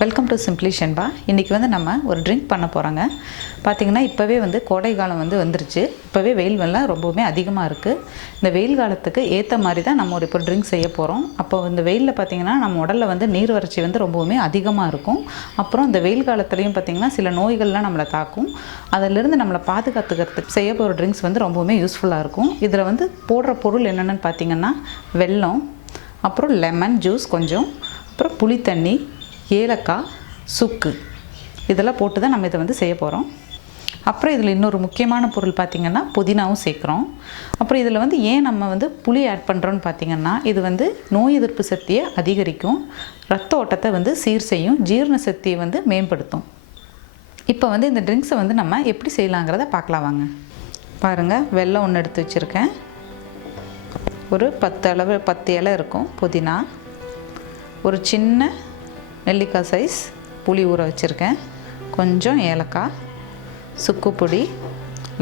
Welcome to simply Shenba. இன்றைக்கி நம்ம ஒரு ட்ரிங்க் பண்ண போகிறோங்க. பார்த்திங்கன்னா இப்போவே கோடை காலம் வந்துருச்சு. இப்போவே வெயில் வெள்ளம் ரொம்பவுமே அதிகமாக இருக்குது. இந்த வெயில் காலத்துக்கு ஏற்ற மாதிரி தான் நம்ம இப்போ ட்ரிங்க் செய்ய போகிறோம். அப்போ இந்த வெயிலில் பார்த்திங்கன்னா நம்ம உடலில் நீர் வறட்சி ரொம்பவுமே அதிகமாக இருக்கும். அப்புறம் இந்த வெயில் காலத்துலேயும் பார்த்திங்கன்னா சில நோய்கள்லாம் நம்மளை தாக்கும். அதிலிருந்து நம்மளை பாதுகாத்துக்கிறதுக்கு செய்ய போகிற ட்ரிங்க்ஸ் ரொம்பவுமே யூஸ்ஃபுல்லாக இருக்கும். இதில் போடுற பொருள் என்னென்னு பார்த்திங்கன்னா வெல்லம், அப்புறம் லெமன் ஜூஸ் கொஞ்சம், அப்புறம் புளி தண்ணி, ஏலக்காய், சுக்கு இதெல்லாம் போட்டு தான் நம்ம இதை செய்ய போகிறோம். அப்புறம் இதில் இன்னொரு முக்கியமான பொருள் பார்த்திங்கன்னா புதினாவும் சேர்க்குறோம். அப்புறம் இதில் ஏன் நம்ம புளி ஆட் பண்ணுறோன்னு பார்த்திங்கன்னா இது நோய் எதிர்ப்பு சக்தியை அதிகரிக்கும், ரத்த ஓட்டத்தை சீர் செய்யும், ஜீரண சக்தியை மேம்படுத்தும். இப்போ இந்த ட்ரிங்க்ஸை நம்ம எப்படி செய்யலாங்கிறத பார்க்கலாம் வாங்க. பாருங்கள், வெல்லம் ஒன்று எடுத்து வச்சுருக்கேன். ஒரு 10 இலை இருக்கும் புதினா, ஒரு சின்ன நெல்லிக்காய் சைஸ் புளி ஊற வச்சுருக்கேன், கொஞ்சம் ஏலக்காய், சுக்கு பொடி,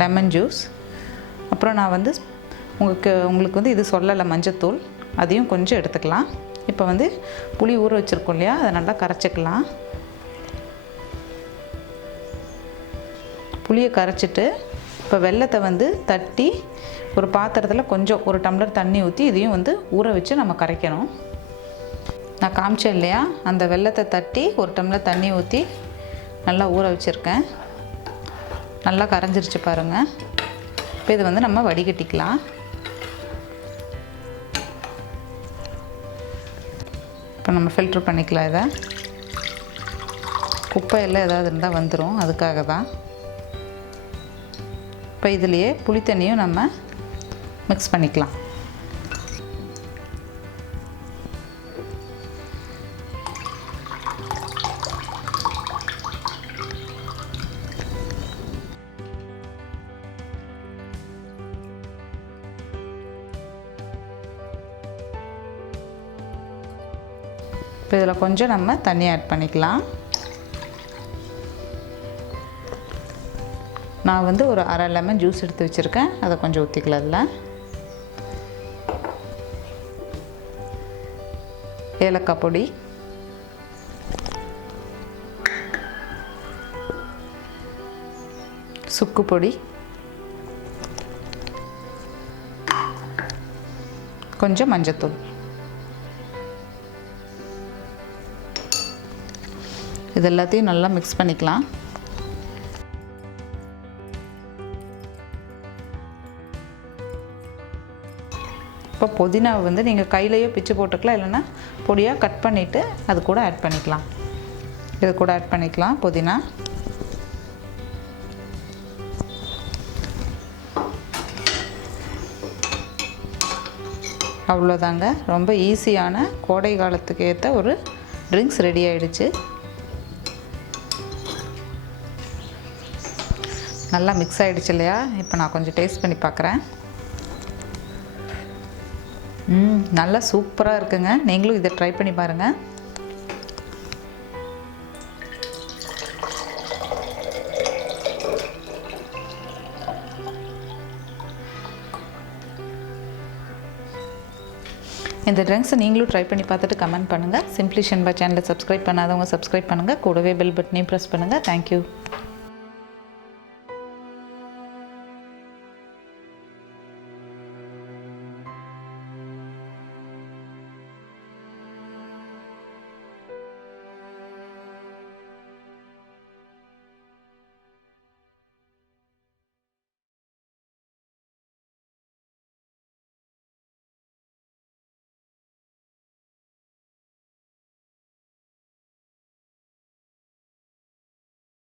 லெமன் ஜூஸ், அப்புறம் நான் உங்களுக்கு இது சொல்லலை மஞ்சத்தூள், அதையும் கொஞ்சம் எடுத்துக்கலாம். இப்போ புளி ஊற வச்சுருக்கோம் இல்லையா, அதை நல்லா கரைச்சிக்கலாம். புளியை கரைச்சிட்டு இப்போ வெல்லத்தை தட்டி ஒரு பாத்திரத்தில் கொஞ்சம் ஒரு டம்ளர் தண்ணி ஊற்றி இதையும் ஊற வச்சு நம்ம கரைக்கணும். நான் காமிச்சேன் இல்லையா, அந்த வெல்லத்தை தட்டி ஒரு டம்ளர் தண்ணி ஊற்றி நல்லா ஊற வச்சுருக்கேன். நல்லா கரைஞ்சிருச்சு பாருங்கள். இப்போ இது நம்ம வடிகட்டிக்கலாம். இப்போ நம்ம ஃபில்ட்ரு பண்ணிக்கலாம். இதை குப்பையெல்லாம் ஏதாவது இருந்தால் வந்துடும், அதுக்காக தான். இப்போ இதுலேயே புளி தண்ணியும் நம்ம மிக்ஸ் பண்ணிக்கலாம். இப்போ இதில் கொஞ்சம் நம்ம தண்ணி ஆட் பண்ணிக்கலாம். நான் ஒரு அரை லெமன் ஜூஸ் எடுத்து வச்சுருக்கேன், அதை கொஞ்சம் ஊற்றிக்கலாம். அதில் ஏலக்காய் பொடி, சுக்கு பொடி, கொஞ்சம் மஞ்சத்தூள், இது எல்லாத்தையும் நல்லா மிக்ஸ் பண்ணிக்கலாம். இப்போ புதினாவை நீங்கள் கையிலையோ பிச்சு போட்டுக்கலாம், இல்லைன்னா பொடியாக கட் பண்ணிவிட்டு அது கூட ஆட் பண்ணிக்கலாம். இது கூட ஆட் பண்ணிக்கலாம் புதினா. அவ்வளோதாங்க, ரொம்ப ஈஸியான கோடை காலத்துக்கு ஏற்ற ஒரு ட்ரிங்க்ஸ் ரெடி ஆகிடுச்சு. நல்லா மிக்ஸ் ஆகிடுச்சு இல்லையா. இப்போ நான் கொஞ்சம் டேஸ்ட் பண்ணி பார்க்குறேன். நல்லா சூப்பராக இருக்குங்க. நீங்களும் இதை ட்ரை பண்ணி பாருங்கள். இந்த ட்ரிங்க்ஸை நீங்களும் ட்ரை பண்ணி பார்த்துட்டு கமெண்ட் பண்ணுங்கள். சிம்பிளி ஷென்பா சேனலை சப்ஸ்கிரைப் பண்ணாதவங்க சப்ஸ்கிரைப் பண்ணுங்கள். கூடவே பெல் பட்டனையும் ப்ரெஸ் பண்ணுங்கள். தேங்க்யூ.